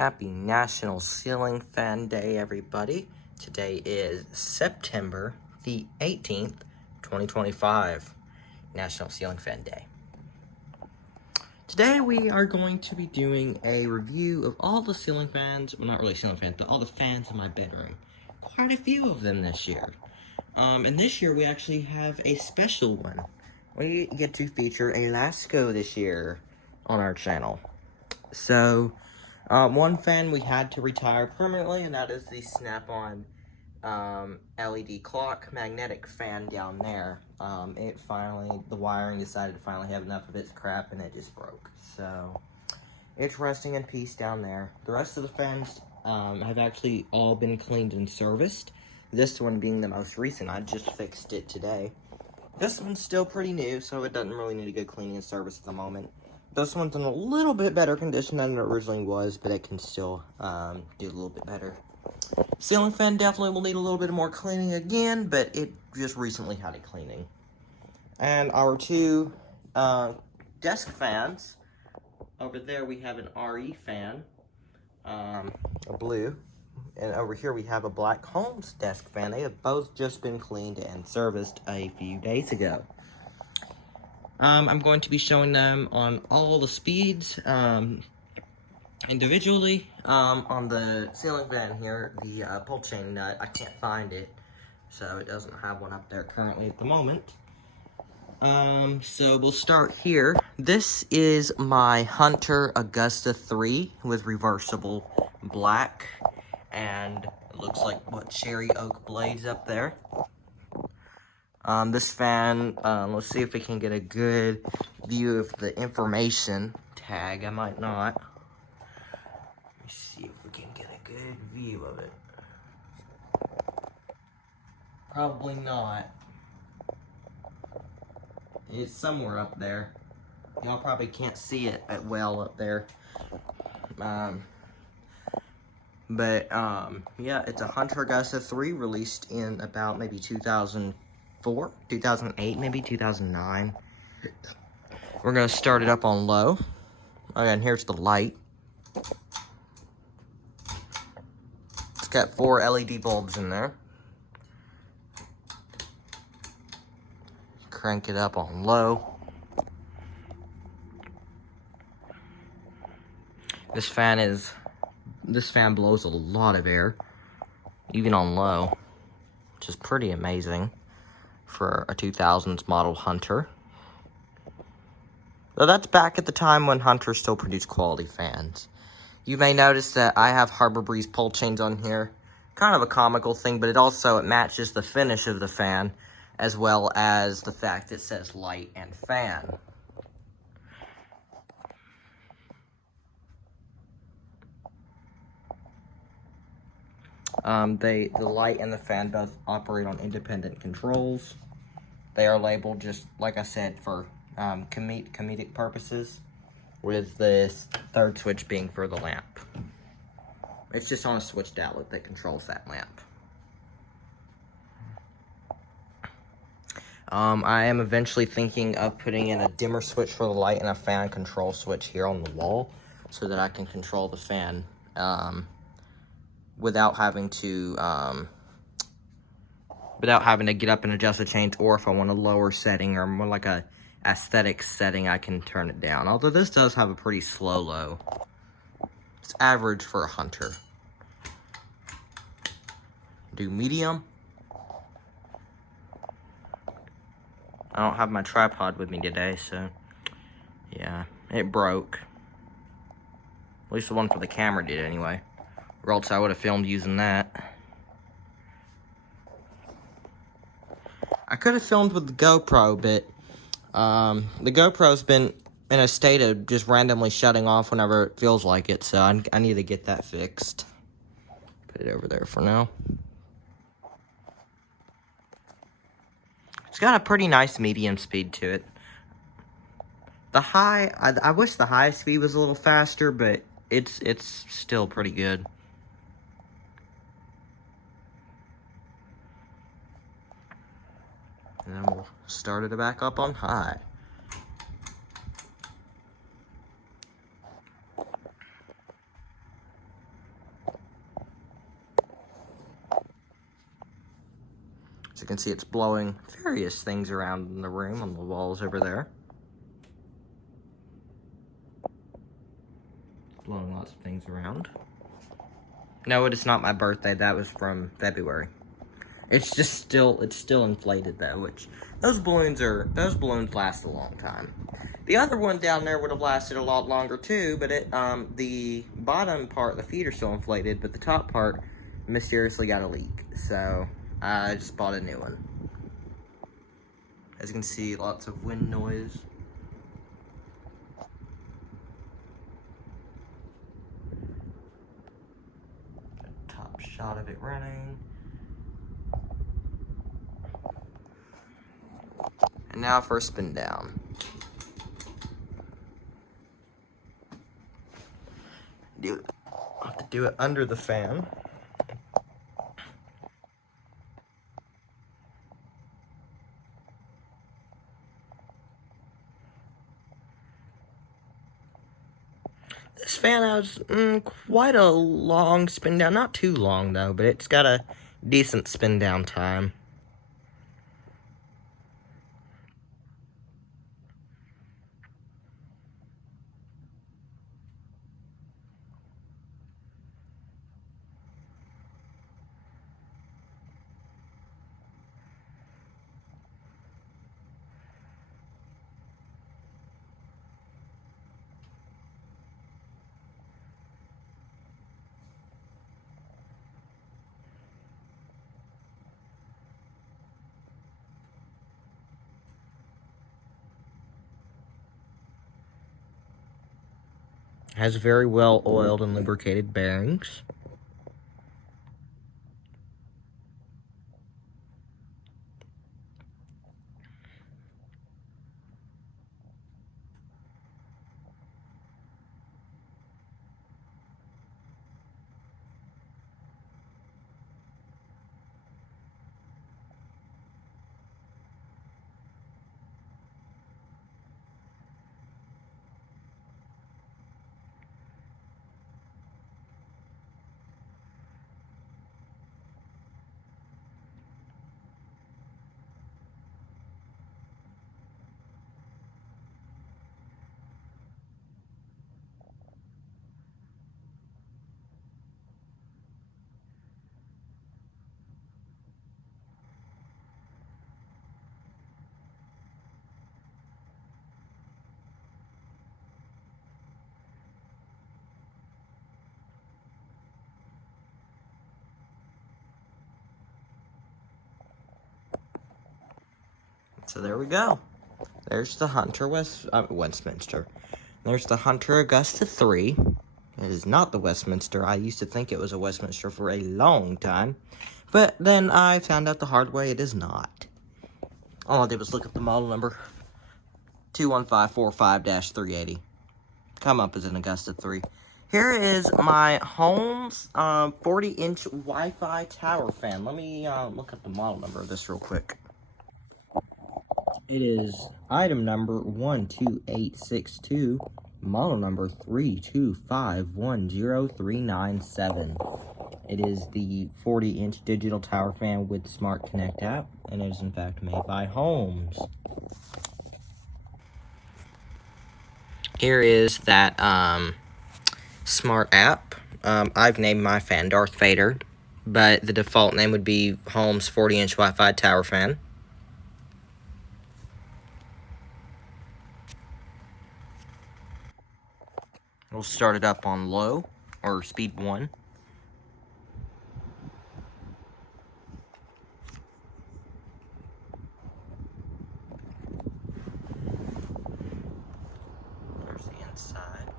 Happy National Ceiling Fan Day, everybody. Today is September the 18th, 2025. National Ceiling Fan Day. Today we are going to be doing a review of all the ceiling fans, well, not really ceiling fans, but all the fans in my bedroom. Quite a few of them this year. And this year we actually have a special one. We get to feature a Lasko this year on our channel. So, one fan we had to retire permanently, and that is the snap-on LED clock magnetic fan down there. The wiring decided to finally have enough of its crap, and it just broke. So, it's resting in peace down there. The rest of the fans have actually all been cleaned and serviced. This one being the most recent. I just fixed it today. This one's still pretty new, so it doesn't really need a good cleaning and service at the moment. This one's in a little bit better condition than it originally was, but it can still do a little bit better. Ceiling fan definitely will need a little bit more cleaning again, but it just recently had a cleaning. And our two desk fans, over there we have an RE fan, a blue, and over here we have a black Holmes desk fan. They have both just been cleaned and serviced a few days ago. I'm going to be showing them on all the speeds, individually. On the ceiling fan here, the pull chain nut, I can't find it, so it doesn't have one up there currently at the moment. So we'll start here. This is my Hunter Augusta 3 with reversible black, and it looks like cherry oak blades up there. This fan, let's see if we can get a good view of the information tag. I might not. Let me see if we can get a good view of it. Probably not. It's somewhere up there. Y'all probably can't see it well up there. Yeah, it's a Hunter Augusta 3 released in about maybe 2004, 2008, maybe 2009. We're going to start it up on low. Okay, and here's the light. It's got 4 LED bulbs in there. Crank it up on low. This fan blows a lot of air, even on low, which is pretty amazing for a 2000s model Hunter. So that's back at the time when Hunter still produced quality fans. You may notice that I have Harbor Breeze pull chains on here. Kind of a comical thing, but it matches the finish of the fan, as well as the fact it says light and fan. The light and the fan both operate on independent controls. They are labeled, just like I said, for comedic purposes, with the third switch being for the lamp. It's just on a switched outlet that controls that lamp. I am eventually thinking of putting in a dimmer switch for the light and a fan control switch here on the wall, so that I can control the fan without having to get up and adjust the chains, or if I want a lower setting or more like a aesthetic setting, I can turn it down. Although this does have a pretty slow low. It's average for a Hunter. Do medium. I don't have my tripod with me today, so yeah, it broke. At least the one for the camera did anyway, or else I would have filmed using that. I could have filmed with the GoPro, but the GoPro's been in a state of just randomly shutting off whenever it feels like it, so I need to get that fixed. Put it over there for now. It's got a pretty nice medium speed to it. The high, I wish the high speed was a little faster, but it's still pretty good. And then we'll start it back up on high. As you can see, it's blowing various things around in the room on the walls over there. Blowing lots of things around. No, it is not my birthday. That was from February. It's just still inflated though, which those balloons last a long time. The other one down there would have lasted a lot longer too, but the bottom part, the feet are still inflated, but the top part mysteriously got a leak. So I just bought a new one. As you can see, lots of wind noise. Top shot of it running. And now for a spin down. I'll have to do it under the fan. This fan has quite a long spin down. Not too long though, but it's got a decent spin down time. Has very well oiled and lubricated bearings. So there we go. There's the Hunter Westminster. There's the Hunter Augusta 3. It is not the Westminster. I used to think it was a Westminster for a long time. But then I found out the hard way it is not. All I did was look up the model number. 21545-380. Come up as an Augusta 3. Here is my Holmes 40-inch Wi-Fi tower fan. Let me look up the model number of this real quick. It is item number 12862, model number 32510-397. It is the 40-inch digital tower fan with Smart Connect app, and it is in fact made by Holmes. Here is that smart app. I've named my fan Darth Vader, but the default name would be Holmes 40-inch Wi-Fi tower fan. We'll start it up on low, or speed 1. There's the inside.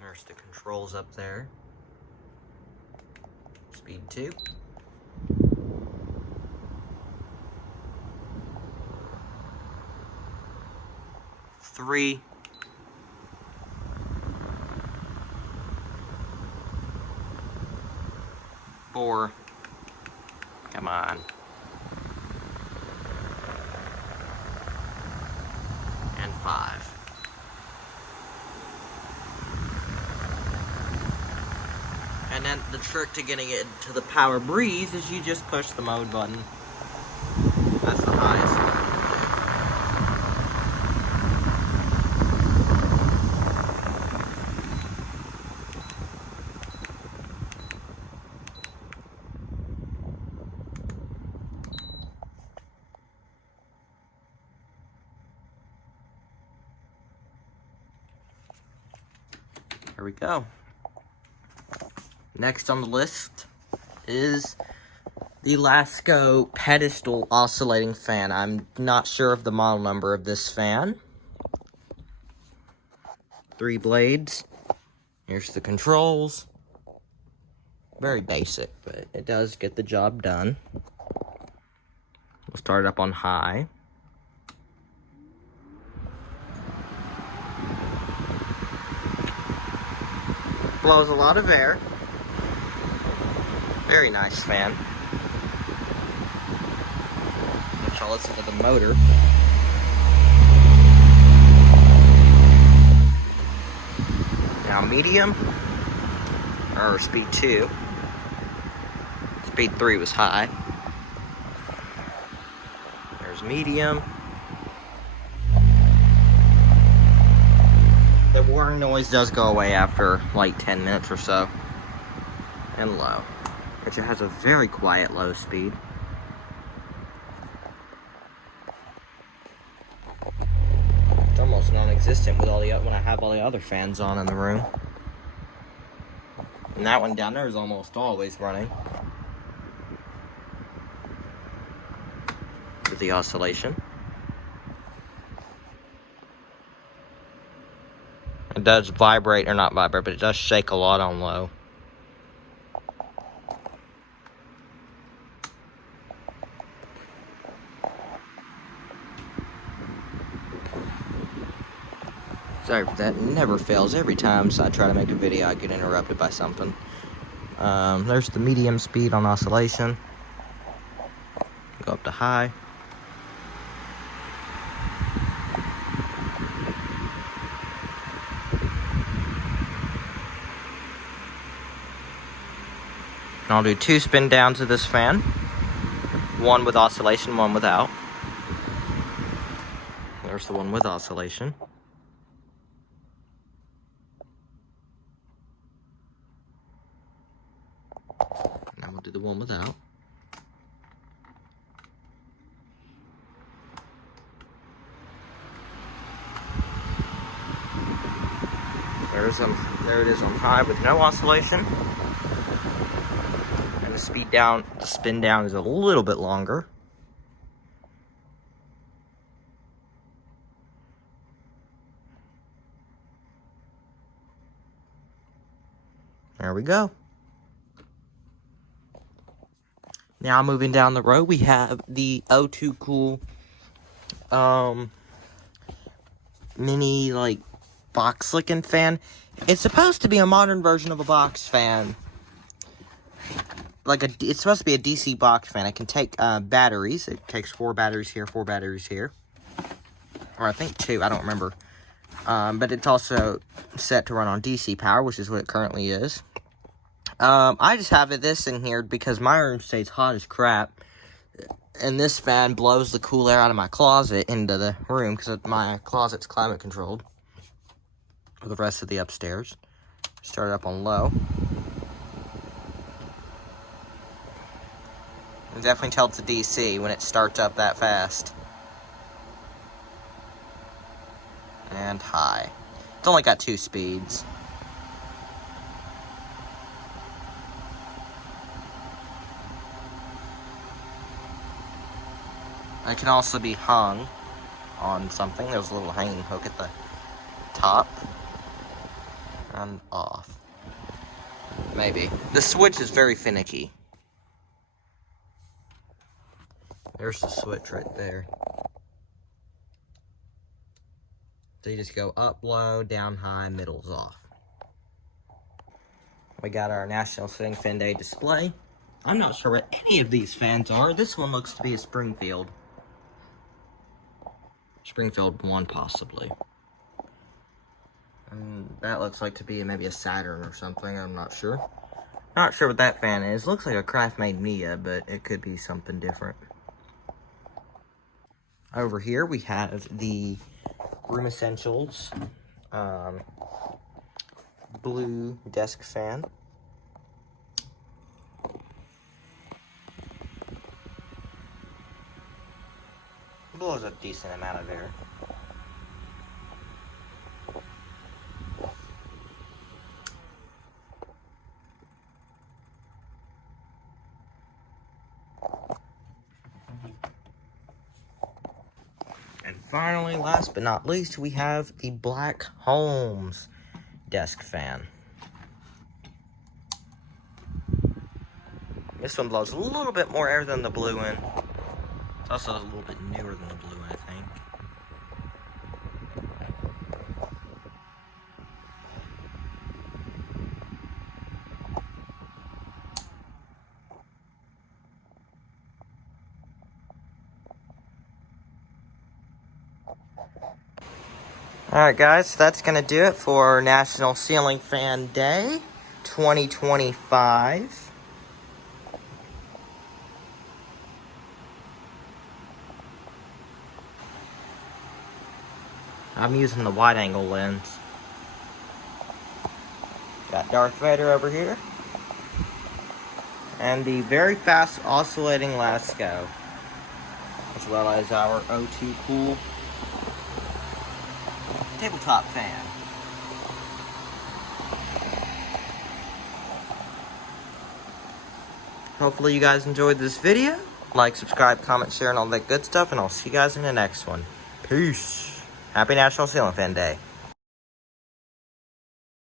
There's the controls up there. Speed 2. 3. 4. Come on. And 5. And then the trick to getting it to the power breeze is you just push the mode button. That's the highest. There we go. Next on the list is the Lasko pedestal oscillating fan. I'm not sure of the model number of this fan. 3 blades. Here's the controls. Very basic, but it does get the job done. We'll start it up on high. Blows a lot of air. Very nice fan. Which I'll listen to the motor. Now medium, or speed 2. Speed 3 was high. There's medium. The whirring noise does go away after like 10 minutes or so. And low, which it has a very quiet low speed. It's almost non-existent with all the when I have all the other fans on in the room. And that one down there is almost always running with the oscillation. It does vibrate, or not vibrate, but it does shake a lot on low. Sorry for that, it never fails. Every time I try to make a video, I get interrupted by something. There's the medium speed on oscillation. Go up to high. And I'll do 2 spin downs of this fan. One with oscillation, one without. There's the one with oscillation. Now we'll do the one without. There it is on high with no oscillation. And the spin down is a little bit longer. There we go. Now moving down the road, we have the O2 Cool mini like box licking fan. It's supposed to be a modern version of a box fan. It's supposed to be a DC box fan. It can take batteries. It takes 4 batteries here, 4 batteries here. Or I think 2, I don't remember. But it's also set to run on DC power, which is what it currently is. I just have this in here because my room stays hot as crap. And this fan blows the cool air out of my closet into the room because my closet's climate controlled. For the rest of the upstairs. Start it up on low. You can definitely tell it's a DC when it starts up that fast. And high. It's only got 2 speeds. It can also be hung on something. There's a little hanging hook at the top. And off. Maybe. The switch is very finicky. There's the switch right there. So you just go up low, down high, middle's off. We got our National Ceiling Fan Day display. I'm not sure what any of these fans are. This one looks to be a Springfield. Springfield 1, possibly. And that looks like to be maybe a Saturn or something, I'm not sure. Not sure what that fan is. Looks like a Craft-Made Mia, but it could be something different. Over here we have the Room Essentials blue desk fan. Blows a decent amount of air. And finally, last but not least, we have the black Holmes desk fan. This one blows a little bit more air than the blue one. It's also a little bit newer than the blue one, I think. Alright guys, so that's going to do it for National Ceiling Fan Day 2025. I'm using the wide angle lens. Got Darth Vader over here. And the very fast oscillating Lasko. As well as our O2 Cool tabletop fan. Hopefully you guys enjoyed this video. Like, subscribe, comment, share, and all that good stuff. And I'll see you guys in the next one. Peace. Happy National Ceiling Fan Day.